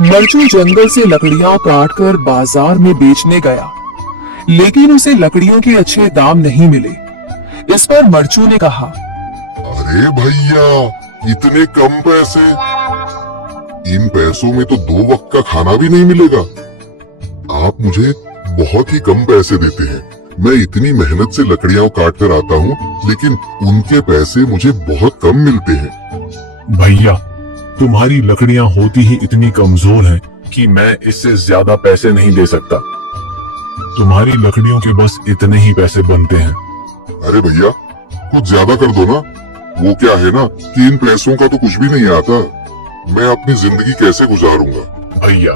मरचू जंगल से लकड़ियां काटकर बाजार में बेचने गया, लेकिन उसे लकड़ियों के अच्छे दाम नहीं मिले। इस पर मरचू ने कहा, अरे भैया, इतने कम पैसे? इन पैसों में तो 2 वक्त का खाना भी नहीं मिलेगा। आप मुझे बहुत ही कम पैसे देते हैं। मैं इतनी मेहनत से लकड़ियां काट कर आता हूँ, लेकिन उनके पैसे मुझे बहुत कम मिलते हैं। भैया, तुम्हारी लकड़ियां होती ही इतनी कमजोर हैं कि मैं इससे ज्यादा पैसे नहीं दे सकता। तुम्हारी लकड़ियों के बस इतने ही पैसे बनते हैं। अरे भैया, कुछ ज्यादा कर दो ना। वो क्या है ना कि इन पैसों का तो कुछ भी नहीं आता। मैं अपनी जिंदगी कैसे गुजारूंगा? भैया,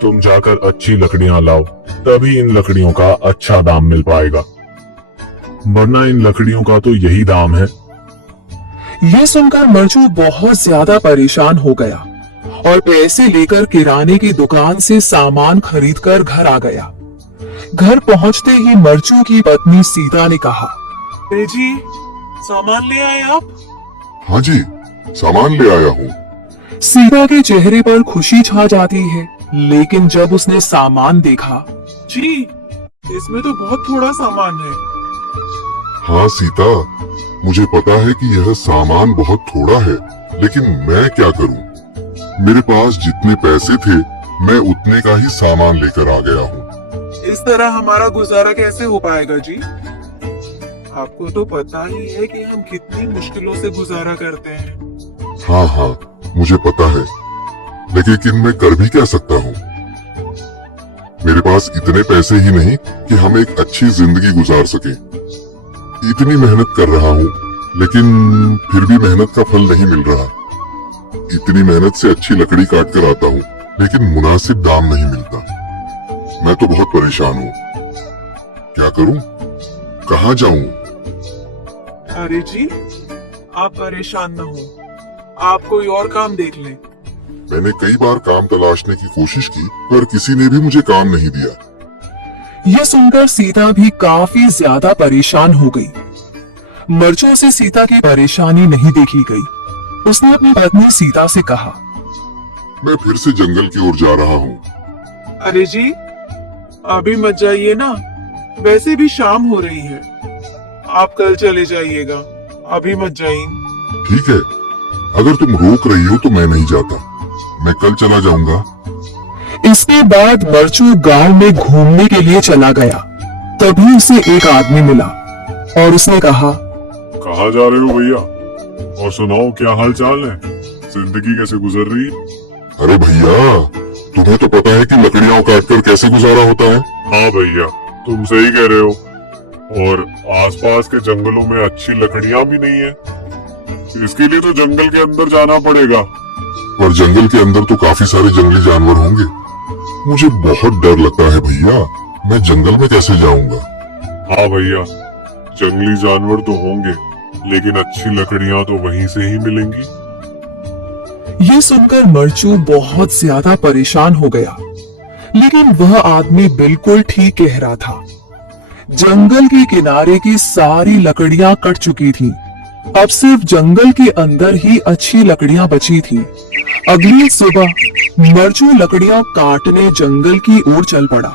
तुम जाकर अच्छी लकड़ियां लाओ, तभी इन लकड़ियों का अच्छा दाम मिल पाएगा, वरना इन लकड़ियों का तो यही दाम है। ये सुनकर मरचू बहुत ज्यादा परेशान हो गया और पैसे लेकर किराने की दुकान से सामान खरीदकर घर आ गया। घर पहुंचते ही मरचू की पत्नी सीता ने कहा, अरे जी, सामान ले आए आप? हाँ जी, सामान ले आया हूँ। सीता के चेहरे पर खुशी छा जाती है, लेकिन जब उसने सामान देखा, जी, इसमें तो बहुत थोड़ा सामान है। हाँ सीता, मुझे पता है कि यह सामान बहुत थोड़ा है, लेकिन मैं क्या करूँ? मेरे पास जितने पैसे थे, मैं उतने का ही सामान लेकर आ गया हूँ। इस तरह हमारा गुजारा कैसे हो पाएगा जी? आपको तो पता ही है कि हम कितनी मुश्किलों से गुजारा करते हैं। हाँ हाँ, मुझे पता है, लेकिन मैं कर भी क्या सकता हूँ? मेरे पास इतने पैसे ही नहीं कि हम एक अच्छी जिंदगी गुजार सके। इतनी मेहनत कर रहा हूँ, लेकिन फिर भी मेहनत का फल नहीं मिल रहा। इतनी मेहनत से अच्छी लकड़ी काट कर आता हूँ, लेकिन मुनासिब दाम नहीं मिलता। मैं तो बहुत परेशान हूँ। क्या करूँ? कहाँ जाऊँ? अरे जी, आप परेशान न हो, आप कोई और काम देख लें। मैंने कई बार काम तलाशने की कोशिश की, पर किसी ने भी मुझे काम नहीं दिया। यह सुनकर सीता भी काफी ज्यादा परेशान हो गई। मरचू से सीता की परेशानी नहीं देखी गई। उसने अपनी पत्नी सीता से कहा, मैं फिर से जंगल की ओर जा रहा हूँ। अरे जी, अभी मत जाइए ना, वैसे भी शाम हो रही है। आप कल चले जाइएगा, अभी मत जाइए। ठीक है, अगर तुम रोक रही हो तो मैं नहीं जाता। मैं कल चला जाऊंगा। इसके बाद मरचू गांव में घूमने के लिए चला गया। तभी उसे एक आदमी मिला और उसने कहा, कहाँ जा रहे हो भैया? और सुनाओ, क्या हाल चाल है? जिंदगी कैसे गुजर रही है? अरे भैया, तुम्हें तो पता है कि लकड़ियां काटकर कैसे गुजारा होता है। हाँ भैया, तुम सही कह रहे हो। और आसपास के जंगलों में अच्छी लकड़ियां भी नहीं है। इसके लिए तो जंगल के अंदर जाना पड़ेगा। पर जंगल के अंदर तो काफी सारे जंगली जानवर होंगे। मुझे बहुत डर लगता है भैया, मैं जंगल में कैसे जाऊंगा? हाँ भैया, जंगली जानवर तो होंगे, लेकिन अच्छी लकड़ियां तो वहीं से ही मिलेंगी। ये सुनकर मरचू बहुत ज्यादा परेशान हो गया, लेकिन वह आदमी बिल्कुल ठीक कह रहा था। जंगल के किनारे की सारी लकड़ियां कट चुकी थीं। अब सिर्फ जंगल के अंदर ही अच्छी लकड़ियां बची थीं। अगली सुबह मरचू लकड़ियां काटने जंगल की ओर चल पड़ा।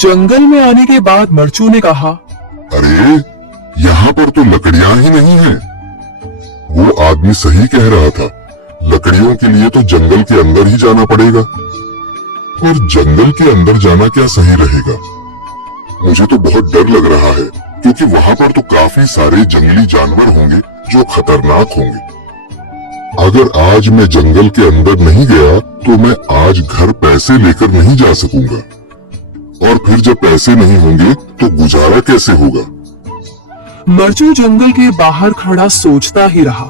जंगल में आने के बाद मरचू ने कहा, अरे, यहाँ पर तो लकड़ियां ही नहीं है। वो आदमी सही कह रहा था, लकड़ियों के लिए तो जंगल के अंदर ही जाना पड़ेगा। और जंगल के अंदर जाना क्या सही रहेगा? मुझे तो बहुत डर लग रहा है, क्योंकि वहाँ पर तो काफी सारे जंगली जानवर होंगे जो खतरनाक होंगे। अगर आज मैं जंगल के अंदर नहीं गया तो मैं आज घर पैसे लेकर नहीं जा सकूंगा, और फिर जब पैसे नहीं होंगे तो गुजारा कैसे होगा? मरचू जंगल के बाहर खड़ा सोचता ही रहा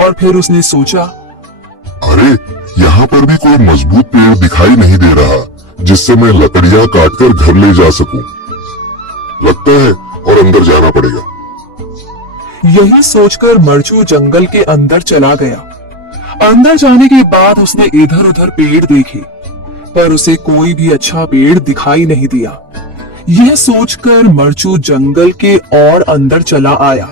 और फिर उसने सोचा, अरे, यहाँ पर भी कोई मजबूत पेड़ दिखाई नहीं दे रहा जिससे मैं लकड़ियां काटकर घर ले जा सकूं। लगता है और अंदर जाना पड़ेगा। यही सोचकर मरचू जंगल के अंदर चला गया। अंदर जाने के बाद उसने इधर उधर पेड़ देखे, पर उसे कोई भी अच्छा पेड़ दिखाई नहीं दिया। यह सोचकर मरचू जंगल के और अंदर चला आया।